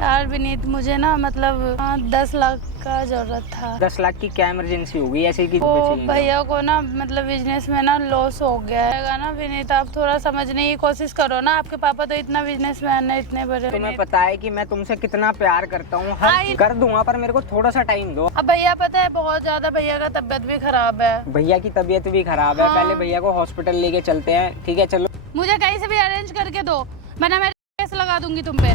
यार विनीत, मुझे ना मतलब 10 लाख का जरूरत था। 10 लाख की क्या इमरजेंसी होगी ऐसे की? वो भैया को ना मतलब बिजनेस में ना लॉस हो गया है ना विनीत, आप थोड़ा समझने की कोशिश करो ना। आपके पापा तो इतना बिजनेसमैन है, इतने बड़े। तुम्हें पता है कि मैं तुमसे कितना प्यार करता हूँ, हर कर दूंगा, पर मेरे को थोड़ा सा टाइम दो। अब भैया पता है बहुत ज्यादा भैया का तबीयत भी खराब है। भैया की तबीयत भी खराब है। हाँ। पहले भैया को हॉस्पिटल लेके चलते हैं, ठीक है? चलो। मुझे कहीं से भी अरेंज करके दो, वरना मैं केस लगा दूंगी तुम पे।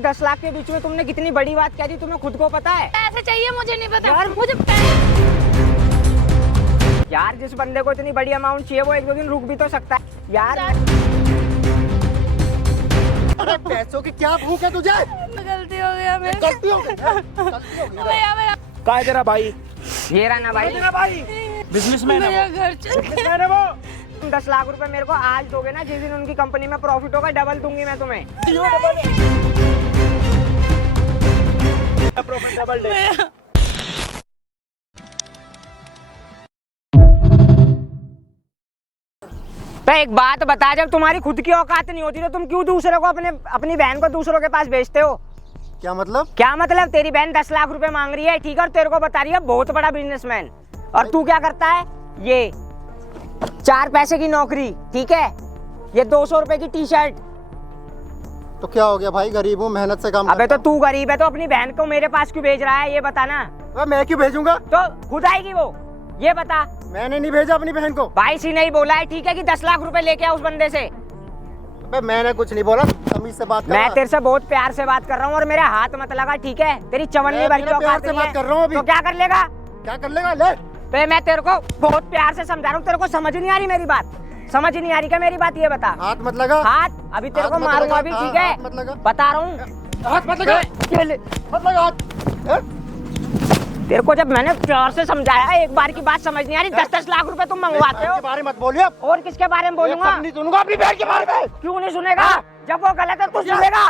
10 लाख के बीच में तुमने कितनी बड़ी बात कह दी, तुम्हें खुद को पता है? ऐसे चाहिए, मुझे नहीं पता यार, मुझे। यार जिस बंदे को इतनी बड़ी अमाउंट चाहिए वो 1-2 दिन रुक भी तो सकता है यार। अरे पैसों की क्या भूख है तुझे? गलती हो गया मेरे। गलती हो गई। भैया भैया कहाँ है तेरा भाई? ये रहा ना भाई। तेरा भाई बिजनेसमैन भैया है घर चल बिजनेसमैन है वो। तुम 10 लाख रुपए मेरे को आज दोगे ना, जिस दिन उनकी कंपनी में प्रॉफिट होगा डबल दूंगी मैं तुम्हें। Double day. तो एक बात बता, जब तुम्हारी खुद की औकात नहीं होती तो तुम क्यों दूसरे को अपनी बहन को दूसरों के पास भेजते हो? क्या मतलब? क्या मतलब? तेरी बहन 10 लाख रुपए मांग रही है, ठीक है, और तेरे को बता रही है बहुत बड़ा बिजनेसमैन, और तू क्या करता है? ये 4 पैसे की नौकरी, ठीक है, ये 200 रुपए की टी शर्ट। तो क्या हो गया भाई, गरीब हूँ, मेहनत से काम अबे करता तो तू गरीब है तो अपनी बहन को मेरे पास क्यों भेज रहा है, ये बताना। हूँ। मैं क्यों भेजूंगा? तो खुद आएगी वो, ये बता। मैंने नहीं भेजा अपनी बहन को। भाई सी नहीं बोला है, ठीक है, कि 10 लाख रुपए लेके आ उस बंदे से। अबे मैंने कुछ नहीं बोला, तमीज से बात कर। मैं तेरे से बहुत प्यार से बात कर रहा हूँ और मेरे हाथ मत लगा, ठीक है? तेरी चवन्नी भर की औकात से नहीं बात है। कर रहा हूँ अभी। तो क्या कर लेगा? क्या कर लेगा? ले तो मैं तेरे को बहुत प्यार से समझा रहा हूँ, तेरे को समझ नहीं आ रही मेरी बात? समझ नहीं आ रही क्या मेरी बात? ये बता। हाथ मत लगा। हाथ अभी तेरे को हाथ मत मारूंगा लगा, अभी, ठीक है? हाथ मत लगा। बता रहा हूँ। हाथ मत लगा। ये ले। मत लगा हाथ। तेरे को जब मैंने प्यार से समझाया, एक बार की बात समझ नहीं आ रही। 10-10 लाख रुपए तुम मंगवाते हो। के बारे में मत बोलिए। और किसके बारे में बोलूंगा? नहीं सुनूंगा अपनी बहन के बारे में। क्यों नहीं सुनेगा? जब वो गलत है तू सुनेगा।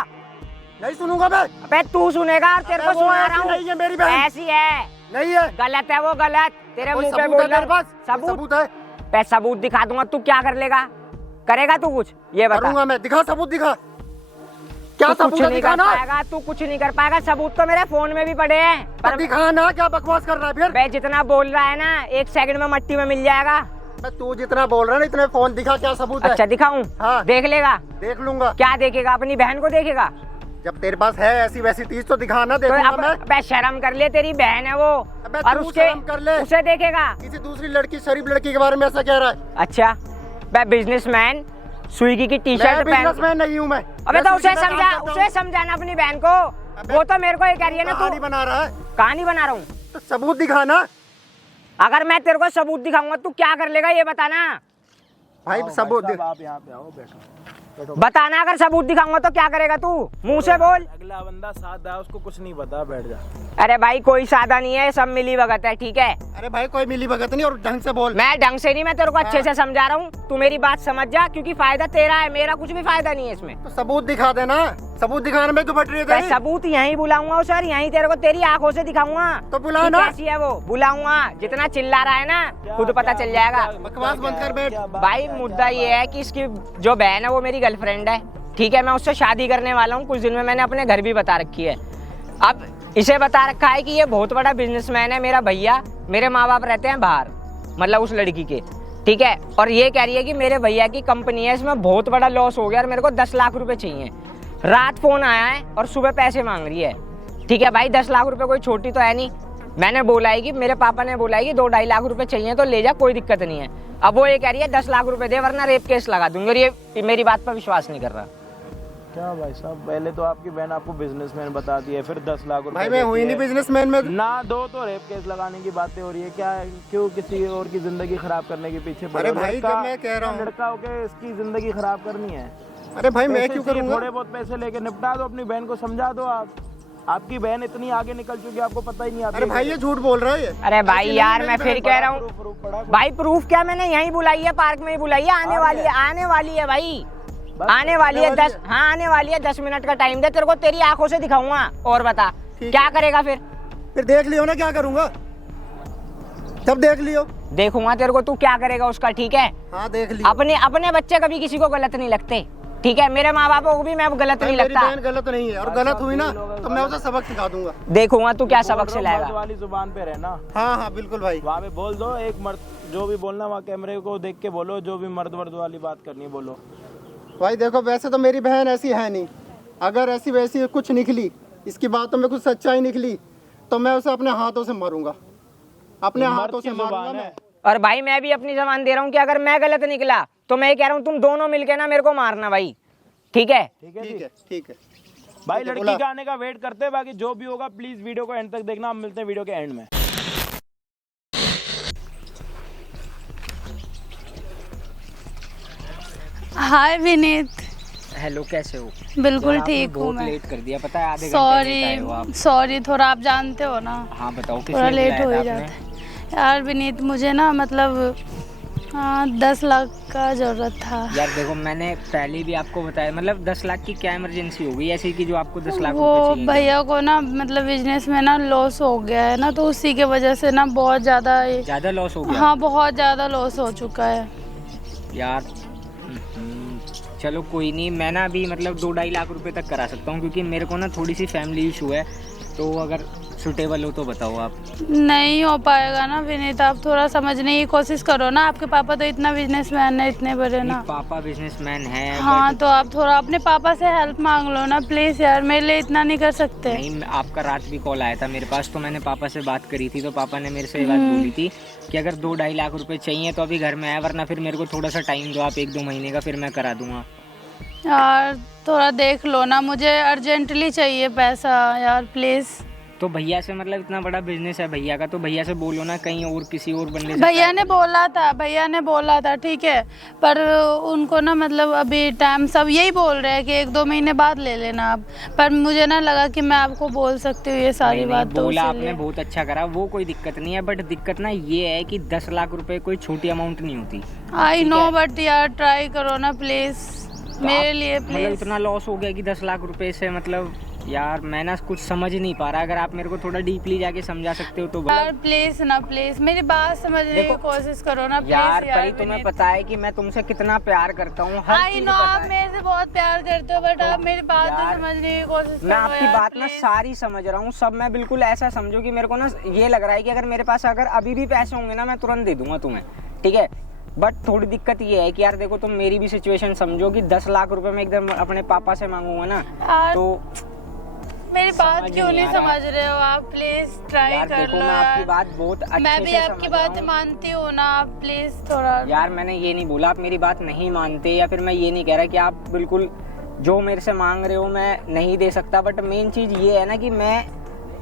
नहीं सुनूंगा मैं। अबे तू सुनेगा, और तेरे को सुना रहा हूँ। नहीं है मेरी बहन। ऐसी है, नहीं है। गलत है वो, गलत। तेरे कोई मुंह पे सबूत बोल है तेरे पास? सबूत है? पे सबूत दिखा दूंगा। तू क्या कर लेगा? करेगा तू कुछ? ये बता। करूंगा मैं। दिखा सबूत, दिखा। क्या तू सबूत कुछ है? नहीं कर दिखाना। पाएगा, तू कुछ नहीं कर पाएगा। सबूत तो मेरे फोन में भी पड़े हैं, पर दिखाना। क्या बकवास कर रहा है फिर? बे जितना बोल रहा है ना, 1 सेकंड में मट्टी में मिल जाएगा। तू जितना बोल रहा है ना, इतने फोन दिखा। क्या सबूत है? अच्छा दिखाऊं? हाँ। देख लेगा? देख लूंगा। क्या देखेगा? अपनी बहन को देखेगा? जब तेरे पास है ऐसी वैसी चीज तो दिखाना। तो देखूंगा अब मैं। अबे शर्म कर ले, तेरी बहन है वो, अबे और तू उसके शर्म कर ले। उसे देखेगा। किसी दूसरी लड़की, शरीफ लड़की के बारे में ऐसा कह रहा है? अच्छा, बे बिजनेसमैन, स्विगी की टी मैं शर्ट पहन। बिजनेसमैन नहीं हूँ मैं। अबे तो मैं उसे स्विगी में काम समझा, करता उसे हूँ। समझाना अपनी बहन को। वो तो मेरे को ये कह रही है ना, कहानी तू बना रहा है। कहानी बना रहा हूँ। तो सबूत दिखाना। अगर मैं तेरे को सबूत दिखाऊंगा तू क्या कर लेगा, ये बताना। भाई सबूत साहब, आप यहाँ पे आओ, बैठो। बताना, अगर सबूत दिखाऊंगा तो क्या करेगा तू? मुंह से बोल। अगला बंदा सादा है, उसको कुछ नहीं पता, बैठ जा। अरे भाई कोई सादा नहीं है, सब मिली भगत है, ठीक है? अरे भाई कोई मिली भगत नहीं, और ढंग से बोल। मैं ढंग से नहीं, मैं तेरे को अच्छे से समझा रहा हूँ। तू मेरी बात समझ जा, क्योंकि फायदा तेरा है, मेरा कुछ भी फायदा नहीं है इसमें। तो सबूत दिखा देना। सबूत दिखाने में क्यों बट रही है मैं तेरी? सबूत यहीं बुलाऊंगा सर, यहीं तेरे को तेरी आंखों से दिखाऊंगा। तो बुला कि ना। कैसी है वो, बुलाऊंगा। जितना चिल्ला रहा है ना, खुद पता चल जाएगा। बकवास बंद कर बैठ। भाई मुद्दा ये है कि इसकी जो बहन है वो मेरी गर्लफ्रेंड है, ठीक है? मैं उससे शादी करने वाला हूँ कुछ दिन में। मैंने अपने घर भी बता रखी है। अब इसे बता रखा है कि ये बहुत बड़ा बिजनेसमैन है मेरा भैया। मेरे माँ बाप रहते हैं बाहर, मतलब उस लड़की के, ठीक है? और ये कह रही है कि मेरे भैया की कंपनी है, इसमें बहुत बड़ा लॉस हो गया और मेरे को 10 लाख रुपए चाहिए। रात फोन आया है और सुबह पैसे मांग रही है, ठीक है भाई? 10 लाख रुपए कोई छोटी तो है नहीं। मैंने बोला है कि मेरे पापा ने बोला है कि 2-2.5 लाख रुपए चाहिए तो ले जा, कोई दिक्कत नहीं है। अब वो ये कह रही है 10 लाख रुपए दे वरना रेप केस लगा दूंगी, और ये मेरी बात पर विश्वास नहीं कर रहा। क्या भाई साहब, पहले तो आपकी बहन आपको बिजनेसमैन बता दी है, फिर 10 लाख रुपए भाई मैं हुई नहीं बिजनेसमैन में। ना दो तो रेप केस लगाने की बातें हो रही है। क्या क्यों किसी और की जिंदगी खराब करने के पीछे पड़े? अरे भाई जब मैं कह रहा हूँ, लड़का होके इसकी जिंदगी खराब करनी है। अरे भाई मैं पैसे क्यों चाहिए, करूँगा? थोड़े बहुत पैसे लेके निपटा दो, अपनी बहन को समझा दो। आप आपकी बहन इतनी आगे निकल चुकी है, आपको पता ही नहीं। अरे भाई ये झूठ बोल रहा है ये। अरे भाई यार मैं फिर कह रहा हूँ भाई, प्रूफ क्या? मैंने यहीं बुलाई है, पार्क में ही बुलाई है। आने वाली है, आने वाली है भाई, आने वाली है 10। हाँ आने वाली है, 10 मिनट का टाइम दे, तेरे को तेरी आंखों से दिखाऊंगा। और बता क्या करेगा फिर देख लियो ना क्या करूंगा, तब देख लियो। देखूंगा तेरे को, तू क्या करेगा उसका, ठीक है? हाँ देख लियो। अपने बच्चे कभी किसी को गलत नहीं लगते, ठीक है, मेरे माँ बापों को भी मैं अब गलत नहीं मेरी लगता। बहन गलत नहीं है, और गलत हुई ना तो मैं उसे सबक सिखा दूंगा। देखूंगा तू क्या सबक मर्द सिलाएगा। वाली जुबान पे रहना, हाँ हाँ बिल्कुल भाई। वहाँ पे बोल दो एक मर्द, जो भी बोलना वहाँ कैमरे को देख के बोलो, जो भी मर्द वर्द वाली बात करनी है बोलो। भाई देखो, वैसे तो मेरी बहन ऐसी है नहीं, अगर ऐसी वैसी कुछ निकली, इसकी बातों में कुछ सच्चाई निकली तो मैं उसे अपने हाथों से मारूंगा, अपने ये मर्द हाथों से की मारूंगा जुबान मैं। है। और भाई मैं भी अपनी जबान दे रहा हूँ कि अगर मैं गलत निकला तो मैं कह रहा हूँ तुम दोनों मिलके ना मेरे को मारना भाई, ठीक है। ठीक है ठीक जी? है ठीक है भाई ठीक है, लड़की बोला। के आने का वेट करते हैं, बाकी जो भी होगा प्लीज वीडियो को एंड तक देखना। हम मिलते हैं वीडियो के एंड में। हाय विनीत, हेलो, कैसे हो? बिल्कुल यार, आपने ठीक हूँ बहुत मैं। लेट कर दिया, पता है आधे घंटे लेट आए हो आप। सॉरी सॉरी, थोड़ा आप जानते हो ना, हाँ बताओ, किस थोड़ा लिए लेट हो बुलाया ही था जाता आपने? है। यार विनीत, मुझे ना मतलब 10 लाख का ज़रूरत था। यार देखो, मैंने पहले भी आपको बताया, मतलब 10 लाख की क्या इमरजेंसी हो गई ऐसी कि जो आपको 10 लाख वो रुपए चाहिए? भैया को ना मतलब बिजनेस में ना लॉस हो गया है ना, तो उसी के वजह से ना बहुत ज़्यादा ज्यादा लॉस हो गया? हाँ बहुत ज़्यादा लॉस हो चुका है। यार चलो कोई नहीं, मैं ना अभी मतलब 2-2.5 लाख रुपए तक करा सकता हूँ, क्योंकि मेरे को ना थोड़ी सी फैमिली इशू है, तो अगर सुटेबल हो तो बताओ आप। नहीं हो पाएगा ना विनीत, आप थोड़ा समझने की कोशिश करो ना, आपके पापा तो इतना बिजनेसमैन है, इतने बड़े ना। पापा बिजनेसमैन है। हाँ तो आप थोड़ा अपने पापा से हेल्प मांग लो ना प्लीज यार, मेरे लिए इतना नहीं कर सकते। नहीं, आपका रात भी कॉल आया था मेरे पास, तो मैंने पापा से बात करी थी, तो पापा ने मेरे से ये बात बोली थी कि अगर 2-2.5 लाख रुपए चाहिए तो अभी घर में है, वरना फिर मेरे को थोड़ा सा टाइम दो आप, 1-2 महीने का, फिर मैं करा दूंगा। यार थोड़ा देख लो ना, मुझे अर्जेंटली चाहिए पैसा यार प्लीज। तो भैया से, मतलब इतना बड़ा बिजनेस है भैया का, तो भैया से बोलो ना कहीं और किसी और बंदे से। भैया ने बोला था ठीक है, पर उनको ना मतलब अभी टाइम सब यही बोल रहे हैं कि 1-2 महीने बाद ले लेना आप, पर मुझे ना लगा कि मैं आपको बोल सकती हूँ ये सारी नहीं, बात, तो बोला इसीलिए। आपने, बहुत अच्छा करा, वो कोई दिक्कत नहीं है, बट दिक्कत ना ये है कि 10 लाख रुपए कोई छोटी अमाउंट नहीं होती। आई ठीक नो, है? बट यार ट्राई करो ना प्लीज, तो मेरे आप- लिए मतलब प्लीज। इतना लॉस हो गया कि 10 लाख रुपए से, मतलब यार मैं ना कुछ समझ नहीं पा रहा, अगर आप मेरे को थोड़ा डीपली जाके समझा सकते हो तो यार प्लीज ना, प्लीज मेरी बात समझने की देखो, कोशिश करो ना प्लीज यार यार परी, तुम्हें पता है कि मैं तुमसे कितना प्यार करता हूँ, हर आई चीज नो, पता आप है। मेरे से बहुत प्यार करते हो, बट आप मेरी बात तो यार, समझने की कोशिश करो मैं आपकी यार, बात ना please। सारी समझ रहा हूँ सब, मैं बिल्कुल ऐसा समझो कि मेरे को ना ये लग रहा है कि अगर मेरे पास अगर अभी भी पैसे होंगे ना, मैं तुरंत दे दूंगा तुम्हें, ठीक है। बट थोड़ी दिक्कत ये है कि यार देखो, तुम मेरी भी सिचुएशन समझो कि 10 लाख रुपए मैं एकदम अपने पापा से मांगूंगा ना, यार, तो मेरी बात समझ क्यों नहीं नहीं आ रहा। समझ रहे हो आप, प्लीज ट्राई यार कर देखो, लो मैं आपकी यार। बात बहुत अच्छे मैं भी से आपकी समझ रहा बात हूँ। मानती हूँ ना, आप प्लीज थोड़ा। यार मैंने ये नहीं बोला आप मेरी बात नहीं मानते, या फिर मैं ये नहीं कह रहा कि आप बिल्कुल जो मेरे से मांग रहे हो मैं नहीं दे सकता, बट मेन चीज ये है ना कि मैं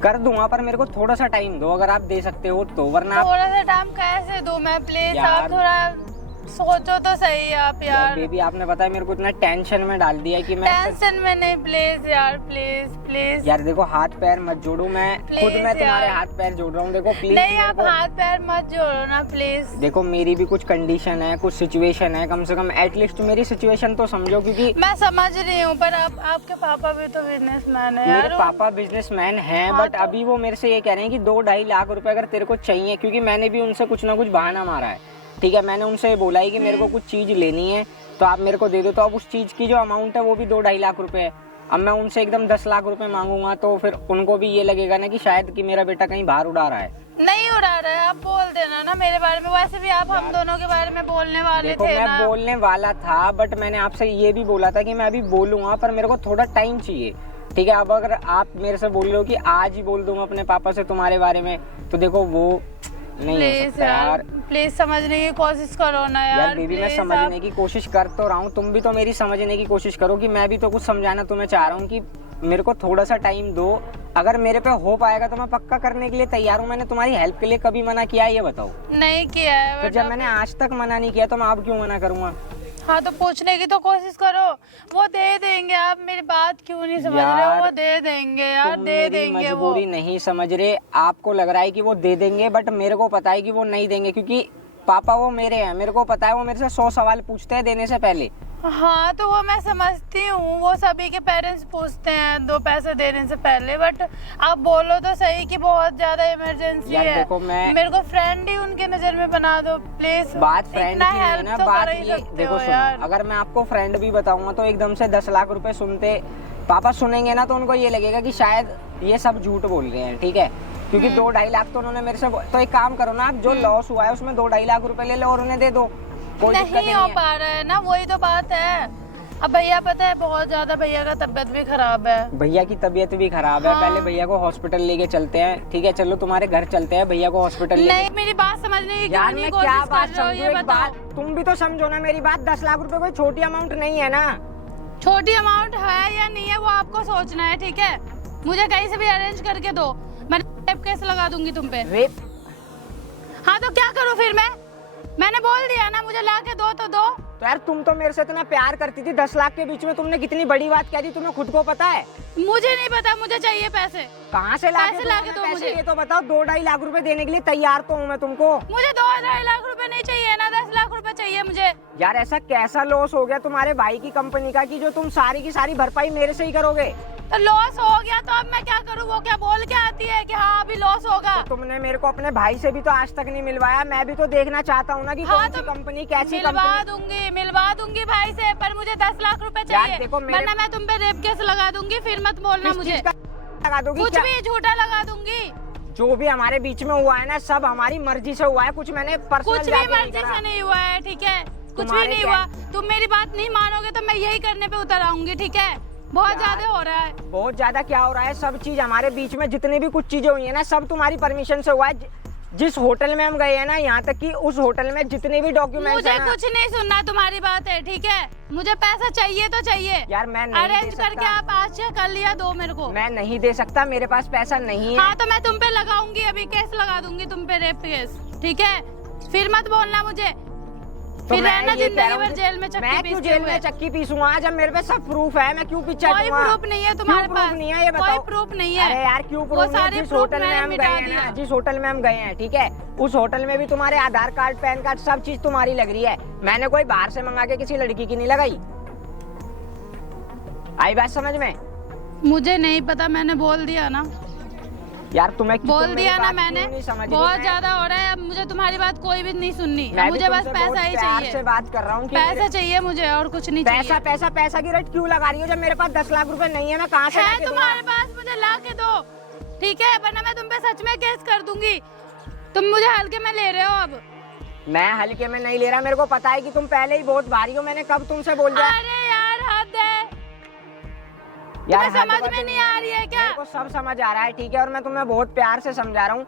कर दूंगा, पर मेरे को थोड़ा सा टाइम दो, अगर आप दे सकते हो तो, वरना आप। थोड़ा सा टाइम कैसे दूं मैं, प्लीज यार- आप थोड़ा सोचो तो सही आप यार। बेबी, आपने पता है मेरे को इतना टेंशन में डाल दिया कि मैं टेंशन में नहीं, प्लीज यार, प्लीज प्लीज। यार देखो, हाथ पैर मत जोड़ो, मैं Please खुद मैं तुम्हारे यार। हाथ पैर जोड़ रहा हूँ, देखो प्लीज। नहीं, आप हाथ पैर मत जोड़ो ना प्लीज। देखो, मेरी भी कुछ कंडीशन है, कुछ सिचुएशन है, कम से कम एटलीस्ट मेरी सिचुएशन तो समझो, क्योंकि मैं समझ रही हूँ, पर आपके पापा भी तो बिजनेसमैन है मेरे यार। पापा बिजनेसमैन हैं, हाँ, बट अभी वो मेरे से ये कह रहे हैं कि 2-2.5 लाख रुपए अगर तेरे को चाहिए, क्योंकि मैंने भी उनसे कुछ ना कुछ बहाना मारा है, ठीक है। मैंने उनसे बोला है कि मेरे को कुछ चीज लेनी है तो आप मेरे को दे दो, तो अब उस चीज की जो अमाउंट है वो भी 2-2.5 लाख रुपए है। अब मैं उनसे एकदम 10 लाख रुपए मांगूंगा तो फिर उनको भी ये लगेगा ना कि शायद कि मेरा बेटा कहीं बाहर उड़ा रहा है। नहीं उड़ा रहा है, आप बोल देना ना मेरे बारे में, वैसे भी आप हम दोनों के बारे में बोलने वाले देखो, थे मैं ना। बोलने वाला था, बट मैंने आपसे ये भी बोला था कि मैं अभी बोलूंगा, पर मेरे को थोड़ा टाइम चाहिए, ठीक है। अब अगर आप मेरे से बोल रहे हो कि आज ही बोल दूंगा अपने पापा से तुम्हारे बारे में, तो देखो वो नहीं हो प्लीज सकता यार। प्लीज समझने की कोशिश करो ना यार। यार बेबी, मैं please समझने आप- की कोशिश कर तो रहा हूँ, तुम भी तो मेरी समझने की कोशिश करो कि मैं भी तो कुछ समझाना तुम्हें चाह रहा हूँ कि मेरे को थोड़ा सा टाइम दो, अगर मेरे पे हो पाएगा तो मैं पक्का करने के लिए तैयार हूँ। मैंने तुम्हारी हेल्प के लिए कभी मना किया है ये बताओ? नहीं किया है, फिर but जब अब- मैंने आज तक मना नहीं किया तो मैं अब क्यों मना करूँगा? हाँ तो पूछने की तो कोशिश करो, वो दे देंगे, आप मेरी बात क्यों नहीं समझ रहे हो? यार, वो दे देंगे यार, तुम दे मेरी देंगे वो। मजबूरी नहीं समझ रहे, आपको लग रहा है कि वो दे देंगे, बट मेरे को पता है कि वो नहीं देंगे, क्योंकि पापा वो मेरे हैं, मेरे को पता है वो मेरे से 100 सवाल पूछते हैं देने से पहले, हाँ तो वो मैं समझती हूँ, वो सभी के पेरेंट्स पूछते हैं 2 पैसे देने से पहले, बट आप बोलो तो सही कि बहुत ज्यादा इमरजेंसी यार है। देखो, मैं मेरे को फ्रेंड ही उनके नजर में बना दो प्लीज। बात फ्रेंड की नहीं है ना, बात ये देखो यार। सुनो, अगर मैं आपको फ्रेंड भी बताऊंगा तो एकदम से 10 लाख रुपए सुनते पापा सुनेंगे ना तो उनको ये लगेगा कि शायद ये सब झूठ बोल रहे हैं, ठीक है, क्योंकि 2-2.5 लाख तो उन्होंने मेरे से, तो एक काम करो ना आप, जो लॉस हुआ है उसमें 2-2.5 लाख रुपए ले लो और उन्हें दे दो, कोई दिक्कत नहीं हो नहीं है। पा रहा है ना, वही तो बात है। अब भैया पता है बहुत ज्यादा भैया का तबीयत भी खराब है। भैया की तबीयत भी खराब है, हाँ। पहले भैया को हॉस्पिटल लेके चलते हैं, ठीक है, चलो तुम्हारे घर चलते हैं, भैया को हॉस्पिटल नहीं, मेरी बात समझने की यार क्यों नहीं मैं कोशिश क्या कर बात रहे हो, समझू, ये एक बताओ। बात तुम भी तो समझो ना मेरी बात, 10 लाख रुपए कोई छोटी अमाउंट नहीं है ना। छोटी अमाउंट है या नहीं है वो आपको सोचना है, ठीक है। मुझे कहीं से भी अरेंज करके दो, मैं रेप केस लगा दूंगी तुम पे। रेप? हाँ तो क्या करूँ फिर मैंने बोल दिया ना, मुझे ला के दो तो दो। तो यार तुम तो मेरे से इतना प्यार करती थी, 10 लाख के बीच में तुमने कितनी बड़ी बात कह दी, तुम्हें खुद को पता है? मुझे नहीं पता, मुझे चाहिए पैसे। कहाँ से पैसे ला के दो दो मुझे। ये तो बताओ, 2-2.5 लाख रुपए देने के लिए तैयार तो हूँ मैं तुमको। मुझे 2-2.5 लाख रुपए नहीं चाहिए ना, 10 लाख रुपए चाहिए मुझे। यार ऐसा कैसा लॉस हो गया तुम्हारे भाई की कंपनी का कि जो तुम सारी की सारी भरपाई मेरे से ही करोगे? तो लॉस हो गया तो अब मैं क्या करूँ? वो क्या बोल के आती है कि हाँ अभी लॉस होगा। तो तुमने मेरे को अपने भाई से भी तो आज तक नहीं मिलवाया, मैं भी तो देखना चाहता हूँ ना कि हाँ, कौन सी तो कंपनी कैसी मिलवा दूंगी भाई से, पर मुझे 10 लाख रुपए यार चाहिए, देखो वरना मैं तुम पे रेप केस लगा दूंगी, फिर मत बोलना मुझे। लगा दोगी कुछ क्या? भी झूठा लगा दूंगी। जो भी हमारे बीच में हुआ है ना, सब हमारी मर्जी से हुआ है, कुछ मैंने पर्सनल कुछ भी मर्जी से नहीं हुआ है, ठीक है, कुछ भी तुम्हारे नहीं क्या- हुआ। तुम मेरी बात नहीं मानोगे तो मैं यही करने पे उतर आऊंगी, ठीक है। बहुत यार, ज्यादा हो रहा है। बहुत ज्यादा क्या हो रहा है? सब चीज हमारे बीच में जितनी भी कुछ चीजें हुई है ना, सब तुम्हारी परमिशन से हुआ है। जिस होटल में हम गए हैं ना, यहाँ तक कि उस होटल में जितने भी डॉक्यूमेंट्स मुझे हैं ना, कुछ नहीं सुनना तुम्हारी बात है, ठीक है। मुझे पैसा चाहिए तो चाहिए यार मैं नहीं अरेंज दे करके सकता। आप आज से कर लिया दो मेरे को। मैं नहीं दे सकता, मेरे पास पैसा नहीं है। हाँ तो मैं तुम पे लगाऊंगी, अभी केस लगा दूंगी तुम पे, रेप केस, ठीक है। फिर मत बोलना मुझे, तो फिर मैं रहना ये कह जिंदगी रहा भर हूँ, जेल में चक्की मैं क्यों पीसते जेल हुए। में चक्की पीसूंगा? जब मेरे पे सब प्रूफ है, मैं क्यों पीछा कोई दूंगा? प्रूफ नहीं है तुम्हारे क्यों पास, प्रूफ नहीं है ये कोई बताओ? प्रूफ नहीं है। अरे यार क्यों वो प्रूफ नहीं है? सारे जिस प्रूफ होटल में मैंने हम मिटा गए हैं दिया। ना, जिस होटल में हम गए हैं, ठीक है, उस होटल में भी तुम्हारे आधार कार्ड, पैन कार्ड, सब चीज तुम्हारी लग रही है। मैंने कोई बाहर से मंगा के किसी लड़की की नहीं लगाई। आई बात समझ में? मुझे नहीं पता, मैंने बोल दिया ना, यार तुम्हें बोल दिया ना मैंने। नहीं समझ रही? बहुत मैं- ज्यादा हो रहा है, अब मुझे तुम्हारी बात कोई भी नहीं सुननी, मैं भी मुझे बस तुमसे बहुत पैसा ही प्यार चाहिए। से बात कर रहा हूँ कि पैसा चाहिए मुझे और कुछ नहीं पैसा चाहिए। पैसा पैसा की रेट क्यों लगा रही हो? जब मेरे पास 10 लाख रुपए नहीं है, मैं कहाँ से है लाके तुम्हारे दूंगा? पास, मुझे ला के दो, ठीक है, वरना मैं तुम पे सच में केस कर दूंगी। तुम मुझे हल्के में ले रहे हो अब। मैं हल्के में नहीं ले रहा, मेरे को पता है कि तुम पहले ही बहुत भारी हो। मैंने कब तुमसे बोल दिया? अरे यार हद है, यार तुम्हें हद समझ वद में नहीं आ रही है क्या? मेरे को सब समझ आ रहा है, ठीक है, और मैं तुम्हें बहुत प्यार से समझा रहा हूँ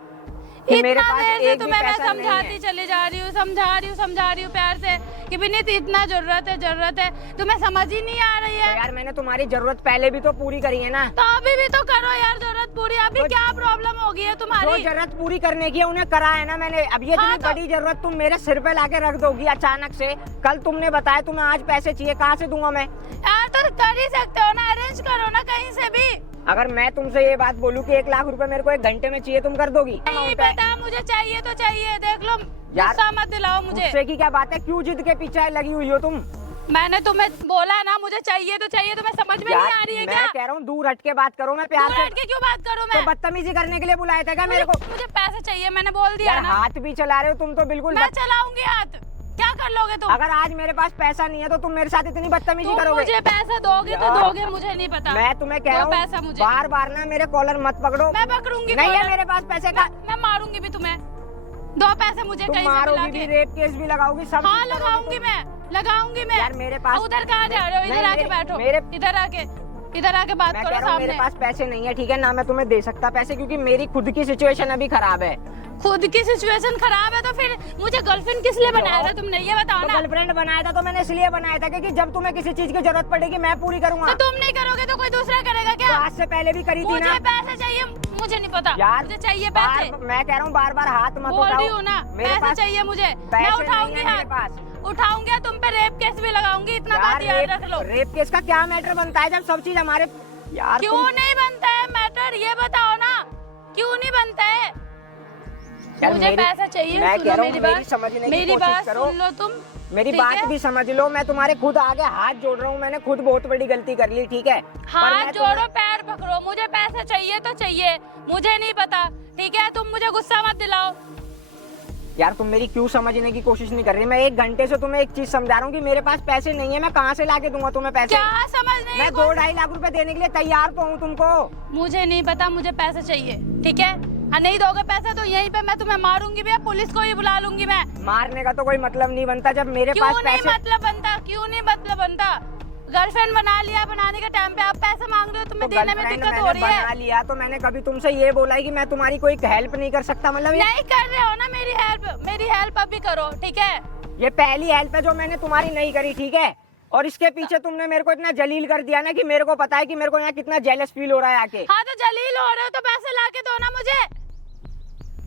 कि मेरे इतना पास देर से एक भी तुम्हें मैं पैसा नहीं समझाती है। चली जा रही हूँ, समझा रही हूँ प्यार से कि विनीत इतना जरूरत है, तुम्हें समझ ही नहीं आ रही तो है। यार मैंने तुम्हारी जरूरत पहले भी तो पूरी करी है ना। तो अभी भी तो करो यार जरूरत पूरी। अभी तो क्या प्रॉब्लम होगी है जो तुम्हारी? जरूरत पूरी करने की है उन्हें करा है ना मैंने। अब ये हाँ, इतनी बड़ी जरूरत तुम मेरे सिर पे लाके रख दोगी अचानक से? कल तुमने बताया तुम्हें आज पैसे चाहिए, कहाँ से दूंगा मैं? यार तो कर ही सकते हो ना, अरेंज करो ना कहीं से भी। अगर मैं तुमसे ये बात बोलूं कि 1 लाख रुपए मेरे को 1 घंटे में चाहिए, तुम कर दोगी? नहीं पता, मुझे चाहिए तो चाहिए, देख लो, यार, गुस्सा मत दिलाओ मुझे। गुस्से की क्या बात है? क्यों जिद के पीछे लगी हुई हो तुम? मैंने तुम्हें बोला ना मुझे चाहिए तो चाहिए, तुम्हें समझ में नहीं आ रही है मैं क्या? कह रहा हूँ दूर हट के बात करो, मैं प्यार दूर से। हट के क्यों बात करूं तो मैं? बदतमीजी करने के लिए बुलाया था क्या मेरे को? मुझे पैसे चाहिए, मैंने बोल दिया यार ना। हाथ भी चला रहे हो तुम तो बिल्कुल। मैं चलाऊंगी हाथ, क्या कर लोगे तुम? अगर आज मेरे पास पैसा नहीं है तो तुम मेरे साथ इतनी बदतमीजी तुम करोगे? मुझे पैसा दोगे तो यार, दोगे, मुझे नहीं पता। मैं तुम्हें कह दो रहा पैसा हूँ मुझे। बार बार ना मेरे कॉलर मत पकड़ो। मैं पकड़ूंगी नहीं है कॉलर। मेरे पास पैसे का। मैं मारूंगी भी तुम्हें, दो पैसे मुझे तुम कहीं से मारोगी मिला भी, के। रेप केस भी लगाओगी, सब हाँ चीज़ करोगी लगाऊंगी तुम। लगाऊंगी मैं। यार मेरे पास उधर कहाँ जा रहे हो? इधर नहीं, आके मेरे- बैठो, मेरे- इधर आके बात मैं करो कह रहा हूँ मेरे सामने। पास पैसे नहीं है, ठीक है ना, मैं तुम्हें दे सकता पैसे, क्योंकि मेरी खुद की सिचुएशन अभी खराब है। खुद की सिचुएशन खराब है तो फिर मुझे गर्लफ्रेंड किस लिए बनाया था तुमने, ये बताओ तो ना। गर्लफ्रेंड बनाया था तो मैंने इसलिए बनाया था क्योंकि जब तुम्हें किसी चीज की जरूरत पड़ेगी मैं पूरी करूंगा। तो तुम नहीं करोगे तो कोई दूसरा करेगा तो क्या? आज से पहले भी करी थी मुझे ना। पैसे चाहिए, मुझे नहीं पता यार मुझे चाहिए पैसे। मैं कह रहा हूँ बार बार हाथ मत बोल उठाओ। रही हूँ ना, मेरे पैसे पास चाहिए मुझे, मैं पैसे उठाऊंगी नहीं है मेरे हाथ, पास। उठाऊंगी, तुम पे रेप केस भी लगाऊंगी, इतना बात याद रख लो। रेप केस का क्या मैटर बनता है जब सब चीज हमारे। यार क्यों नहीं बनता है मैटर, ये बताओ ना, क्यों नहीं बनता है? यार मुझे पैसा चाहिए। मैं सुनो कह रहा हूँ मेरी मेरी बात, समझने की मेरी कोशिश बात करो। सुन लो तुम। मेरी ठीक बात है? भी समझ लो, मैं तुम्हारे खुद आगे हाथ जोड़ रहा हूँ, मैंने खुद बहुत बड़ी गलती कर ली, ठीक है? पर हाथ मैं जोड़ो, पैर पकड़ो, मुझे पैसा चाहिए तो चाहिए, मुझे नहीं पता, ठीक है? तुम मुझे गुस्सा मत दिलाओ। यार तुम मेरी क्यों समझने की कोशिश नहीं कर रही? मैं 1 घंटे से तुम्हें एक चीज समझा रहा हूँ कि मेरे पास पैसे नहीं है, मैं कहाँ से लाके दूंगा तुम्हें पैसे? क्या समझ नहीं? मैं 2-2.5 लाख रुपए देने के लिए तैयार तो हूँ तुमको। मुझे नहीं पता, मुझे पैसे चाहिए, ठीक है? नहीं दोगे पैसा तो यहीं पे मैं तुम्हें मारूंगी भी, पुलिस को ही बुला लूंगी मैं। मारने का तो कोई मतलब नहीं बनता जब मेरे क्यों पास नहीं पैसे। मतलब बनता? क्यों नहीं मतलब बनता? गर्लफ्रेंड बना लिया, बनाने के टाइम पे आप पैसे मांग रहे हो, तुम्हें तो देने में गर्लफ्रेंड दिक्कत हो मैंने रही है। बना लिया तो मैंने कभी तुमसे ये बोला है कि मैं तुम्हारी कोई हेल्प नहीं कर सकता? मतलब नहीं कर रहे हो ना मेरी हेल्प अभी करो, ठीक है? ये पहली हेल्प है जो मैंने तुम्हारी नहीं करी, ठीक है? और इसके पीछे तुमने मेरे को इतना जलील कर दिया ना कि मेरे को पता है कि मेरे को यहाँ कितना जेलस फील हो रहा है आके। हाँ तो जलील हो रहे हो तो पैसे ला के दो ना मुझे।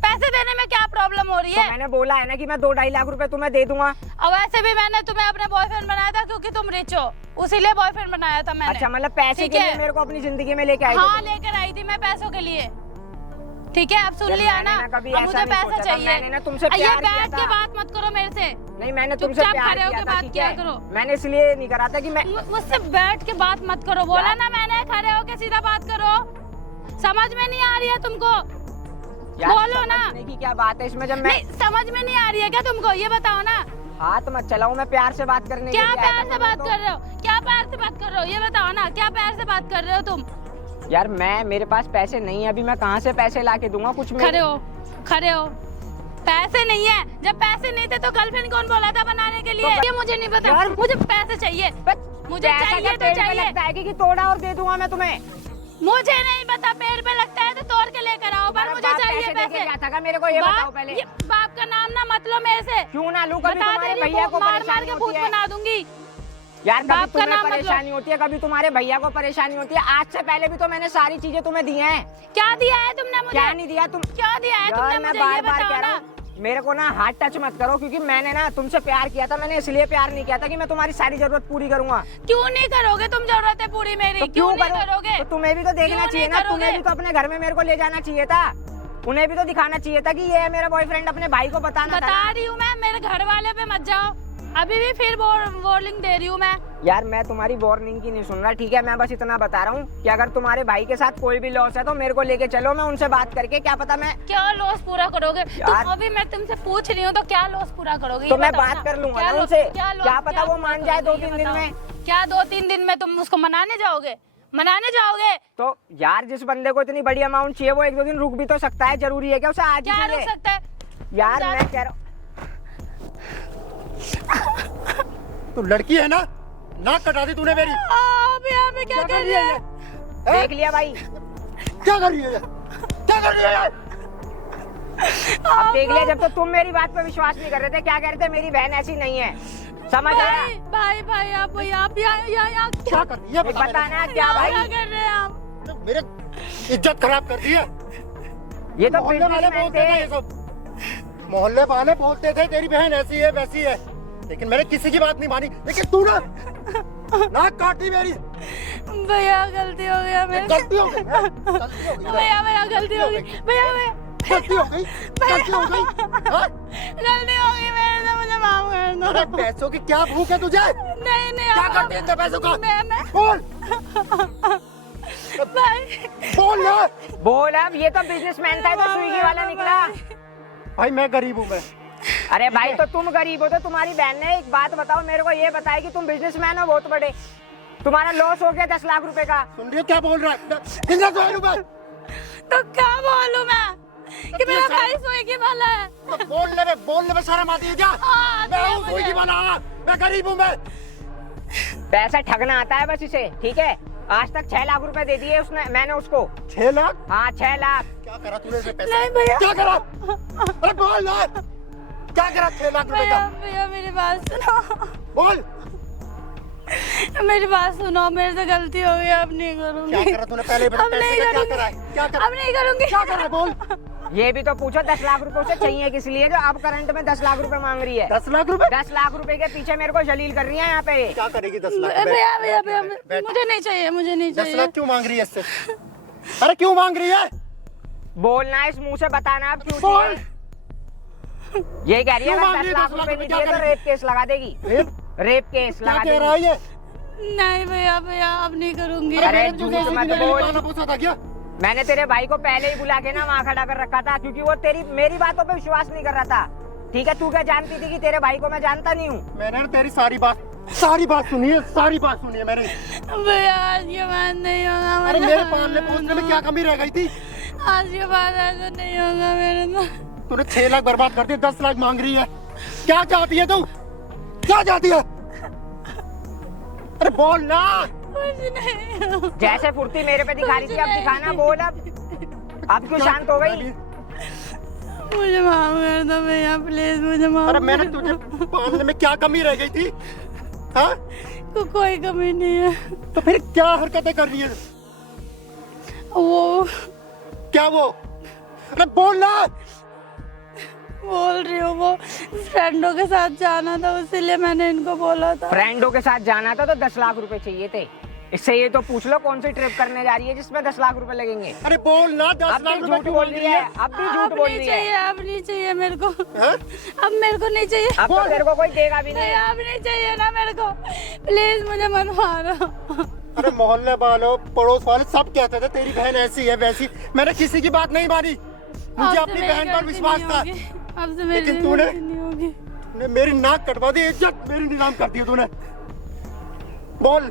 पैसे देने में क्या प्रॉब्लम हो रही तो है? मैंने बोला है ना कि मैं 2-2.5 लाख रुपए तुम्हें दे दूंगा। और वैसे भी मैंने तुम्हें अपने बॉयफ्रेंड बनाया था क्योंकि तुम रिच हो, उसीलिए बॉयफ्रेंड बनाया था मैंने। अच्छा, मतलब पैसे ठीक के है? लिए मेरे को अपनी जिंदगी में लेके आई? हाँ लेकर आई थी मैं पैसों के लिए, ठीक है? अब सुन लिया ना, कभी अब ऐसा मुझे नहीं पैसा सोचा था, चाहिए। मैंने ना तुमसे ये प्यार किया बैठ के था। बात मत करो मेरे से, नहीं, मैंने तुमसे चुपचाप प्यार खड़े होके किया था, बात ठीक किया है? करो। मैंने इसलिए नहीं करा था कि मैं मुझसे बैठ के बात मत करो, बोला ना मैंने, खड़े होके सीधा बात करो। समझ में नहीं आ रही है तुमको? बोलो ना। समझने की क्या बात है इसमें? जब मैं नहीं समझ में नहीं आ रही है क्या तुमको? ये बताओ ना। हाथ मत चलाऊं, मैं प्यार से बात करने के क्या लिए आया प्यार था, से बात कर रहे हो? क्या प्यार से बात कर रहे हो? ये बताओ ना, क्या प्यार से बात कर रहे हो तुम? यार मेरे पास पैसे नहीं है अभी, मैं कहाँ से पैसे ला के दूंगा? कुछ खड़े हो, खड़े हो। पैसे नहीं है? जब पैसे नहीं थे तो गर्लफ्रेंड कौन बोला था बनाने के लिए? ये मुझे नहीं पता, यार- मुझे पैसे चाहिए, मुझे पैसा चाहिए क्या तो पेड़ पे चाहिए। लगता है कि तोड़ा और दे दूंगा मैं तुम्हें? मुझे नहीं पता, पेड़ पे लगता है तो तोड़ के लेकर आओ, पर मुझे बाप चाहिए पैसे देके पैसे। क्या था मेरे को ये बताओ पहले। ये बाप का नाम ना मत लो मेरे से। क्यों ना लूं? कभी बता तुम्हारे दे रही भैया हूँ, को मार मार परेशानी के भूत होती है। बना दूंगी। यार कभी बाप का तुम्हें नाम मत लो। परेशानी होती है, कभी तुम्हारे भैया को परेशानी होती है। आज से पहले भी तो मैंने सारी चीजें तुम्हें दी हैं। क्या दिया है तुमने मुझे? क्या नहीं दिया? तुम क्या दिया है तुमने यार मैं मुझे? बार ये बार कह बताओ रहा ना। हूँ, मेरे को ना हाथ टच मत करो, क्योंकि मैंने ना तुमसे प्यार किया था। मैंने इसलिए प्यार नहीं किया था कि मैं तुम्हारी सारी जरूरत पूरी करूंगा। क्यों नहीं करोगे तुम जरूरतें पूरी मेरी? तो क्यों नहीं करो? करोगे? तो तुम्हें भी तो देखना क्यों चाहिए नहीं ना, तुम्हें करोगे? भी तो अपने घर में मेरे को ले जाना चाहिए था। उन्हें भी तो दिखाना चाहिए था कि ये है मेरा बॉयफ्रेंड, अपने भाई को बताना था बता ना। रही हूँ मैं, मेरे घर वाले पे मत जाओ। अभी भी फिर वार्निंग दे रही हूँ मैं। यार मैं तुम्हारी वार्निंग की नहीं सुन रहा, ठीक है? मैं बस इतना बता रहा हूँ कि अगर तुम्हारे भाई के साथ कोई भी लॉस है तो मेरे को लेके चलो, मैं उनसे बात करके, क्या पता मैं क्या लॉस पूरा करोगे यार- तुम? अभी मैं तुमसे पूछ रही हूँ तो क्या लॉस पूरा करोगे? तो ये मैं बताओ बात ना। कर लूंगा क्या ना लॉस- उनसे। क्या क्या पता वो पूरा मान जाए करोगे? 2-3 ये दिन बताओ। में। क्या 2-3 दिन में तुम उसको मनाने जाओगे? मनाने जाओगे? तो यार जिस बंदे को इतनी बड़ी अमाउंट चाहिए वो 1-2 दिन रुक भी तो सकता है। जरूरी है क्या उसे आज ही क्या चाहिए? रुक सकता है? यार जा- मैं कह रहा हूँ, तू लड़की है ना, नाक कटा दी तूने मेरी। अभी हमें क्या कर रही है? देख लिया भाई, क्या कर रही है ये? क्या कर रही है यार? अब देख लिया। जब तो तुम मेरी बात पे विश्वास नहीं कर रहे थे, क्या कह रहे थे मेरी बहन ऐसी नहीं है, समझ आया? भाई भाई भाई आप यहाँ क्या कर रही है? बता बताना क्या क्या भाई? कर रहे हैं आप? मेरे। मेरे इज्जत खराब कर दी है। ये तो मोहल्ले वाले बिजनेसमैन बोलते थे ये थे। सब, मोहल्ले वाले बोलते थे तेरी बहन ऐसी है वैसी है, लेकिन मैंने किसी की बात नहीं मानी। लेकिन तू ना नाक काट दी मेरी। भैया गलती हो गया मेरे से। गलती हो गई, हाँ? गलती हो गई, भैया भैया गलती हो गई। भैया भैया गलती हो गई, गलती हो गई, हाँ? गलती हो गई मेरे से, मुझे माफ कर दो। अरे पैसों की क्या भूख है तुझे? नहीं नहीं क्या अब- करते हैं इतने पैसों का? मैं बोल, भाई बोल ना। बोल, अब ये तो बिजनेसमैन था, ये तो स्विगी वाला निकला। भाई मैं गरीब हूँ मैं। अरे भाई तो तुम गरीब हो तो तुम्हारी बहन ने एक बात बताओ मेरे को, ये बताया कि तुम बिजनेसमैन हो बहुत बड़े, तुम्हारा लॉस हो गया 10 लाख रुपए का। सुन रही है क्या बोल रहा है? कितना तो है? तो क्या बोलूं मैं कि मेरा भाई स्विगी वाला है? तो बोलने में शर्म आती है क्या? हाँ, मैं आती है हूँ मुझे। स्विगी वाला, मैं गरीब हूँ मैं। पैसा ठगना आता है बस इसे, ठीक है? आज तक 6 लाख रुपए दे दिए उसने, मैंने उसको। 6 लाख? हाँ 6 लाख। क्या करा तूने इसमें पैसा? नहीं भैया। क्या करा? अरे बोल ना, क्या करा 6 लाख रुपए भैया का? भैया मेरी बात सुनो, बोल, मेरी बात सुनो, मेरे से गलती हो गई, अब नहीं करूंगी। क्या करा तूने? पहले बता, अब नहीं पैसे का क्या करूंगी। करा है? क्या करा? अब नहीं करूंगी। क्या करा? बोल। ये भी तो पूछो 10 लाख रुपए उसे चाहिए किस लिए, जो अब करंट में 10 लाख रुपए मांग रही है। 10 लाख रुपए? 10 लाख रुपए के पीछे मेरे को जलील कर रही है यहाँ पे। क्या करेगी 10 लाख? भैया भैया भैया बैठ। मुझे नहीं चाहिए, मुझे नहीं 10 चाहिए। लाख क्यों मांग रही है इससे? अरे क्यों मांग रही है? बोलना है इस मुंह से, बताना अब क्यों बोल। चाहिए। ये कह रही है क्यों अगर मांग रही 10 है लाख 10 लाख रुपए रुपए? नहीं दिए क्या तो कर रेप केस लगा देगी। रेप केस क्या लगा कह रहा है देगी। ये? नहीं भैया भैया अब नहीं करूंगी। अरे मैंने झूठ तुझे मत इसी के लिए बोल। पाला पोसा था क्या? मैंने तेरे भाई को पहले ही बुला के ना वहाँ खड़ा कर रखा था, क्योंकि वो मेरी बातों पे विश्वास नहीं कर रहा था। ठीक है, तू क्या जानती थी कि तेरे भाई को मैं जानता नहीं हूँ? मैंने ना तेरी सारी बात सुनी है, सारी बात सुनी है मैंने। भैया आज के बाद नहीं होगा। अरे मेरे पालने पोसने में क्या कमी रह गई थी? आज के बाद ऐसा नहीं होगा मेरे से। तूने 6 लाख बर्बाद कर दिए, 10 लाख मांग रही है। क्या चाहती है तू? क्या चाहती है? अरे बोल ना। कुछ नहीं। जैसे फुर्ती मेरे पे दिखा रही थी, अब दिखाना, बोल अब क्यों शांत हो गई? मुझे माफ कर दो भैया, प्लीज मुझे माफ। अरे मैंने तुझे पालने में क्या कमी रह गई थी? हाँ? कोई कमी नहीं है। तो फिर क्या हरकतें कर रही है? वो क्या वो? अरे बोल ना। बोल रही हूँ, वो फ्रेंडों के साथ जाना था, इसीलिए मैंने इनको बोला था। फ्रेंडों के साथ जाना था तो 10 लाख रुपए चाहिए थे। इससे ये तो पूछ लो कौन सी ट्रिप करने जा रही है जिसमें 10 लाख रुपए लगेंगे। अरे बोल ना, 10 अब लाख भी रुपए झूठ क्यों बोल मांग रही है, अब भी झूठ बोल रही है। अब नहीं चाहिए मेरे को। हाँ? अब मेरे को नहीं चाहिए। अब तो तेरे को कोई देगा भी नहीं। अब नहीं चाहिए ना मेरे को, प्लीज मुझे मत मारो। अरे मोहल्ले वालों, पड़ोस वाले सब कहते थे तेरी बहन ऐसी है वैसी। मैंने किसी की बात नहीं मानी, मुझे अपनी बहन पर विश्वास था। अब से मेरी लेकिन तूने गलती नहीं होगी। तूने मेरी नाक कटवा दी, इज्जत मेरी नीलाम कर दी तूने। बोल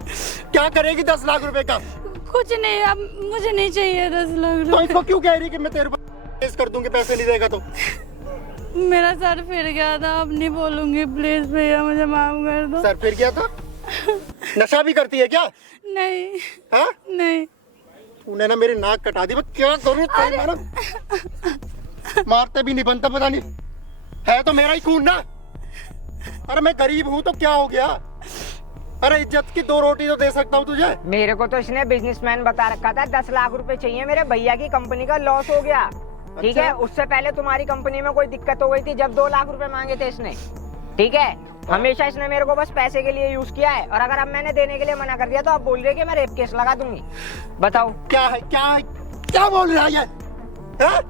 क्या करेगी 10 लाख रुपए का? कुछ नहीं, अब मुझे नहीं चाहिए 10 लाख तो रुपए। इसको क्यों कह रही कि मैं तेरे पर केस कर दूंगी पैसे नहीं देगा तो? मेरा सर फिर गया था, अब नहीं बोलूंगी, प्लीज भैया मुझे माफ कर दो। सर फिर क्या था? नशा भी करती है क्या? नहीं हाँ? नहीं। तूने ना मेरी नाक कटा दी, मैं क्या करूँ? मारते भी नहीं बनता, पता नहीं है तो मेरा ही खून ना। अरे मैं गरीब हूँ तो क्या हो गया? अरे इज्जत की 2 रोटी तो दे सकता हूँ तुझे। मेरे को तो इसने बिजनेसमैन बता रखा था, 10 लाख रुपए चाहिए, मेरे भैया की कंपनी का लॉस हो गया। ठीक है, उससे पहले तुम्हारी कंपनी में कोई दिक्कत हो गई थी जब 2 लाख रुपए मांगे थे इसने। ठीक है, हमेशा इसने मेरे को बस पैसे के लिए यूज किया है, और अगर अब मैंने देने के लिए मना कर दिया तो अब बोल रही है कि मैं रेप केस लगा दूंगी। बताओ क्या है, क्या है, क्या बोल रहा है ये? हाँ?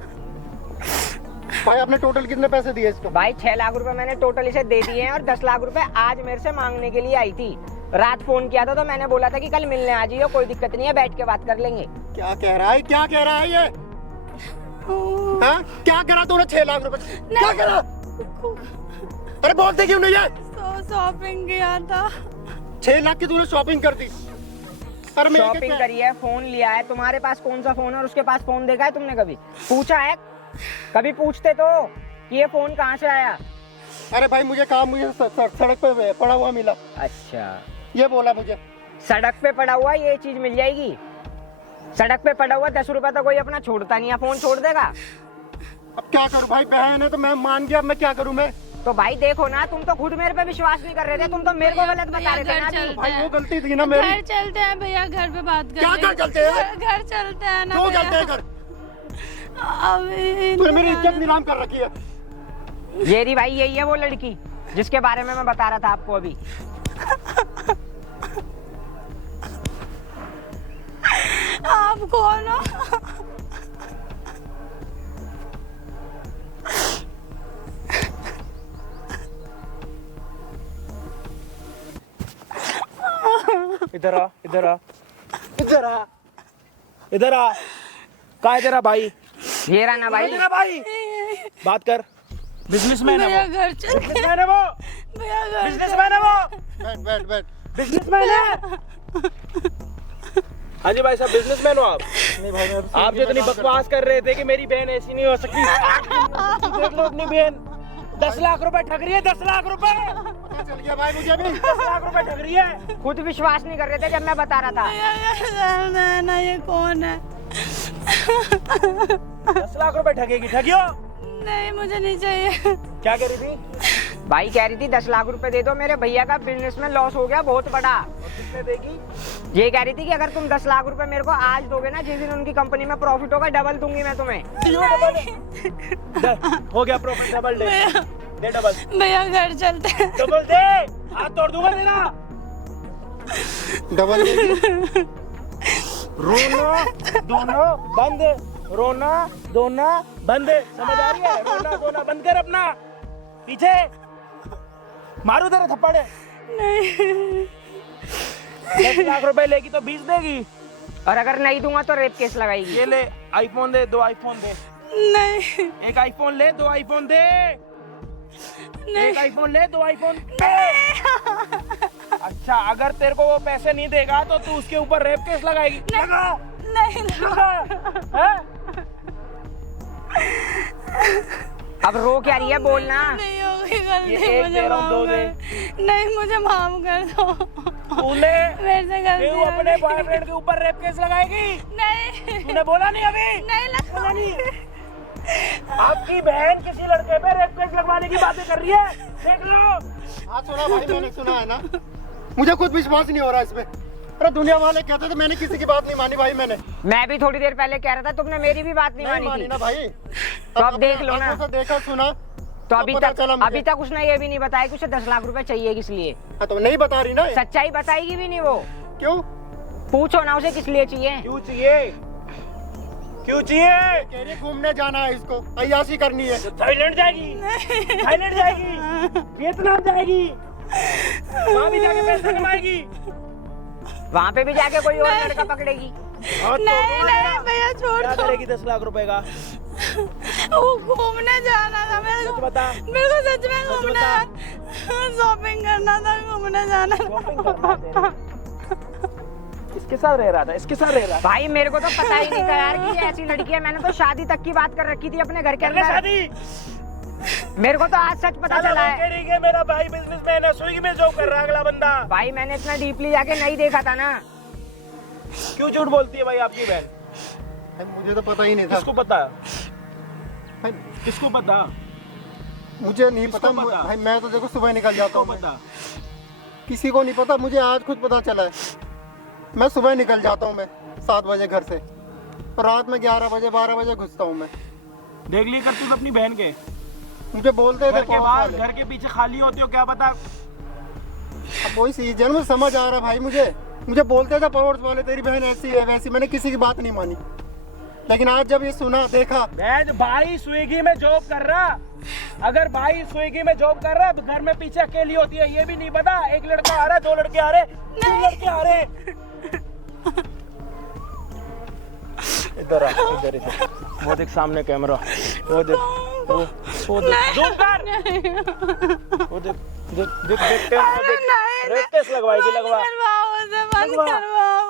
भाई आपने टोटल कितने पैसे दिए इसको? भाई 6 लाख रुपए मैंने टोटल इसे दे दिए हैं, और 10 लाख रुपए आज मेरे से मांगने के लिए आई थी। रात फोन किया था तो मैंने बोला था कि कल मिलने आ जाइए, कोई दिक्कत नहीं है, बैठ के बात कर लेंगे। क्या कह रहा है, क्या कह रहा है ये? हाँ? क्या करा तूने 6 लाख रुपए? क्या करा? अरे बोलते क्यों नहीं है? शॉपिंग किया था। 6 लाख की तूने शॉपिंग कर दी? अरे मैं शॉपिंग करी है, फोन लिया है। तुम्हारे पास कौन सा फोन है और उसके पास फोन देखा है तुमने? कभी पूछा है? कभी पूछते तो कि ये फोन कहाँ से आया? अरे भाई मुझे काम, मुझे सड़क पे पड़ा हुआ मिला, अच्छा, ये बोला मुझे। सड़क पे पड़ा हुआ ये चीज मिल जाएगी? सड़क पे पड़ा हुआ 10 रुपए तो कोई अपना छोड़ता नहीं है, फोन छोड़ देगा? अब क्या करूं भाई, बहन है तो मैं मान गया, अब मैं क्या करूं मैं? तो भाई देखो ना, तुम तो खुद मेरे पे विश्वास नहीं कर रहे थे, तुम तो मेरे को गलत बता रहे थे ना अभी। भाई वो गलती थी ना मेरी। घर चलते हैं भैया, घर पे बात करते क्या घर चलते हैं? घर चलते हैं ना क्यों भैया। चलते हैं घर? अब तूने मेरी इज्जत नीलाम कर रखी है। ये रही भाई, यही है वो लड़की जिसके बारे में मैं बता रहा था आपको अभी। आप कौन हो? इधर आ, इधर आ, इधर आ, इधर आ। कहाँ है तेरा भाई? ये रहा ना भाई। तेरा भाई, बात कर। बिजनेसमैन है भैया वो, घर चलते हैं। बिजनेसमैन है वो, भैया घर बिजनेसमैन है वो, बैठ बैठ बैठ। बिजनेसमैन है। हाँ जी भाई साहब, बिजनेसमैन हो आप? नहीं भाई मैं आप जो इतनी बकवास कर रहे थे कि मेरी बहन ऐसी नहीं हो सकती, देख लो अपनी बहन 10 लाख रुपए ठग रही है, 10 लाख रुपए, पता चल गया भाई मुझे अभी। 10 लाख रुपए ठग रही है। खुद विश्वास नहीं कर रहे थे जब मैं बता रहा था। भैया घर चलते हैं ना, ये कौन है? 10 लाख रुपए ठगेगी, ठगियो। नहीं मुझे नहीं चाहिए। क्या कह रही थी? भाई कह रही थी 10 लाख रुपए दे दो, मेरे भैया का बिजनेस में लॉस हो गया बहुत बड़ा। कितने देगी? ये कह रही थी कि अगर तुम 10 लाख रुपए मेरे को आज दोगे ना, जिस दिन उनकी कंपनी में प्रॉफिट होगा डबल दूंगी मैं तुम्हें। हो गया प्रॉफिट, डबल दे, दे डबल, भैया घर चलते हैं। डबल दे, हाथ तोड़ दूंगा तेरा। डबल देगी। रोना धोना बंद, रोना धोना बंद, समझ आ रही है? रोना धोना बंद कर अपना। पीछे मारू तेरे थप्पड़। नहीं 10 लाख रुपए लेगी तो 20 देगी। और अगर नहीं दूंगा तो रेप केस लगाएगी। ये ले आईफोन दे, 2 आईफोन दे। नहीं एक आईफोन ले, 2 आईफोन दे। नहीं एक आईफोन ले, 2 आईफोन दे। अच्छा, अगर तेरे को वो पैसे नहीं देगा तो तू उसके ऊपर रेप केस लगाएगी। लगा नहीं लगा, हैं? अब रो क्या रही है, बोलना। नहीं होगी गलती, ये एक मुझे दे रहा हूँ, 2 माफ दे। कर। नहीं मुझे माफ कर दो, तूने मेरे से गलती तू हो अपने गई। बॉयफ्रेंड के ऊपर रेप केस लगाएगी? नहीं तूने बोला नहीं अभी? नहीं बोला लगा नहीं। आपकी बहन किसी लड़के पे रेप केस लगवाने की बातें कर रही है, देख लो। हाँ सुना भाई, मैंने सुना है ना। मुझे खुद विश्वास नहीं हो रहा इस पे। अरे दुनिया वाले कहते थे, मैंने किसी की बात नहीं मानी भाई। मैंने मैं भी थोड़ी देर पहले कह रहा था, तुमने मेरी भी बात नहीं नहीं मानी मानी थी। ना भाई। तो अब देख लो ना। आंखों से देखा सुना तो अभी पता तक चला मुझे। अभी तक उसने ये भी नहीं बताया कि उसे 10 लाख रुपए चाहिए किस लिए। हाँ, तो नहीं बता रही ना ये। सच्चाई बताएगी भी नहीं वो। क्यों? पूछो ना उसे किस लिए चाहिए। क्यों चाहिए? क्यों चाहिए? कह रही घूमने जाना है, इसको अय्याशी करनी है। थाईलैंड जाएगी, थाईलैंड जाएगी, वियतनाम जाएगी, वहाँ भी जाके पैसे कमाएगी। वहाँ पे भी जाके कोई और लड़का पकड़ेगी। हाँ, तो नहीं नहीं भैया छोड़ क्या दो। करेगी 10 लाख रुपए का? वो घूमने जाना था मेरे सच को, बता। मेरे को सच में घूमना, शॉपिंग करना था, घूमने जाना था। शॉपिंग करना है तेरे। इसके साथ रह रहा था, इसके साथ रह रहा था। भाई मेरे को तो पता ही नहीं था यार कि ये ऐसी लड़की है। मैंने तो शादी तक की बात कर रखी थी अपने घर के कर ले अंदर। शादी। मेरे को तो आज सच पता चला है। कह रही है मेरा भाई बिजनेसमैन है, स्विगी में जॉब कर रहा है अगला बंदा। भाई मैंने इतना डीपली जाके नहीं देखा था ना। क्यों झूठ बोलती है भाई आपकी बहन? भाई, मुझे तो पता ही नहीं था किसको पता? भाई, किसको पता? मुझे नहीं किसको पता पता? भाई। मैं तो देखो सुबह निकल जाता किसको हूँ। पता? किसी को नहीं पता, मुझे आज खुद पता चला है। मैं सुबह निकल जाता हूँ, मैं 7 बजे घर से, और रात में 11 बजे 12 बजे घुसता हूँ मैं। देख ली करतूत अपनी बहन के। मुझे बोलते थे घर के पड़ोस बाहर, वाले। घर के पीछे खाली होते हो, क्या पता। अब वही सीजन में समझ आ रहा भाई। मुझे बोलते थे पड़ोस वाले, तेरी बहन ऐसी है वैसी। मैंने किसी की बात नहीं मानी, लेकिन आज जब ये सुना देखा। बहन, भाई स्विगी में जॉब कर रहा। अगर भाई स्विगी में जॉब कर रहा है, घर में पीछे अकेली होती है, ये भी नहीं पता। एक लड़का आ रहा है, 2 लड़के आ रहे, 3 लड़के आ रहे। इधर आ, इधर इधर। वो देख सामने कैमरा, वो देख, वो देख, जूम कर। वो देख, देख देख देख कैमरा देख। रेप केस लगवाएगी, लगवा। बंद करवाओ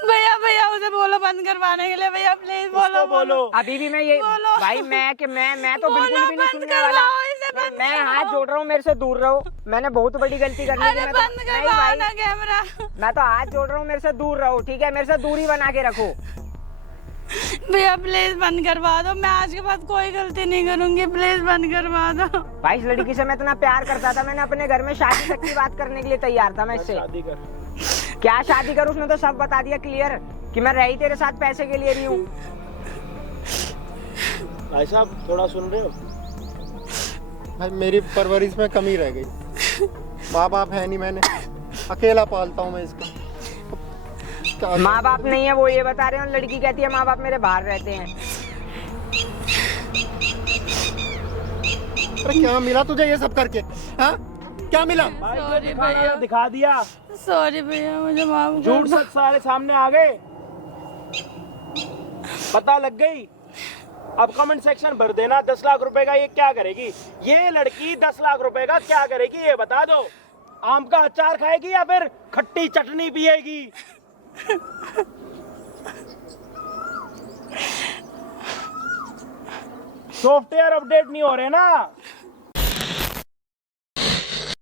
भैया, भैया उसे बोलो बंद करवाने के लिए। भैया प्लीज बोलो बोलो। अभी भी मैं ये बोलो। भाई मैं तो बोलो, बिल्कुल भी नहीं बंद सुनने वाला। करवाओ इसे, बंद मैं हाथ करवाओ। जोड़ रहा हूँ, मेरे से दूर रहो। मैंने बहुत बड़ी गलती कर ली थी। अरे मैं तो बंद नहीं करवाओ भाई, ना कैमरा। मैं तो हाथ जोड़ रहा हूँ, मेरे से दूर रहो, ठीक है? मेरे से दूरी बना के रखो। भैया प्लीज बंद करवा दो। मैं आज के बाद कोई गलती नहीं करूंगी, प्लीज बंद करवा दो। भाई इस लड़की से मैं इतना प्यार करता था, मैंने अपने घर में शादी तक की बात करने के लिए तैयार था मैं इससे। शादी कर। क्या शादी करूँ? उसने तो सब बता दिया क्लियर कि मैं रही तेरे साथ पैसे के लिए रही हूँ। भाई साहब थोड़ा सुन रहे हो? भाई मेरी परवरिश में कमी रह गई। माँ बाप है नहीं, मैंने अकेला पालता हूँ मैं इसको। क्या माँ बाप नहीं है वो ये बता रहे हैं, और लड़की कहती है माँ बाप मेरे बाहर रहते हैं। अरे क्या मिला तुझे ये सब करके? हाँ, क्या मिला? भाई जो Sorry दिखाना भैया। है, दिखा दिया। सॉरी भैया, मुझे माफ कर झूठ दो। सच सारे सामने आ गए, पता लग गई। अब कमेंट सेक्शन भर देना 10 लाख रुपए का ये क्या करेगी। ये लड़की 10 लाख रुपए का क्या करेगी ये बता दो। आम का अचार खाएगी या फिर खट्टी चटनी पिएगी? सॉफ्टवेयर अपडेट नहीं हो रहे ना।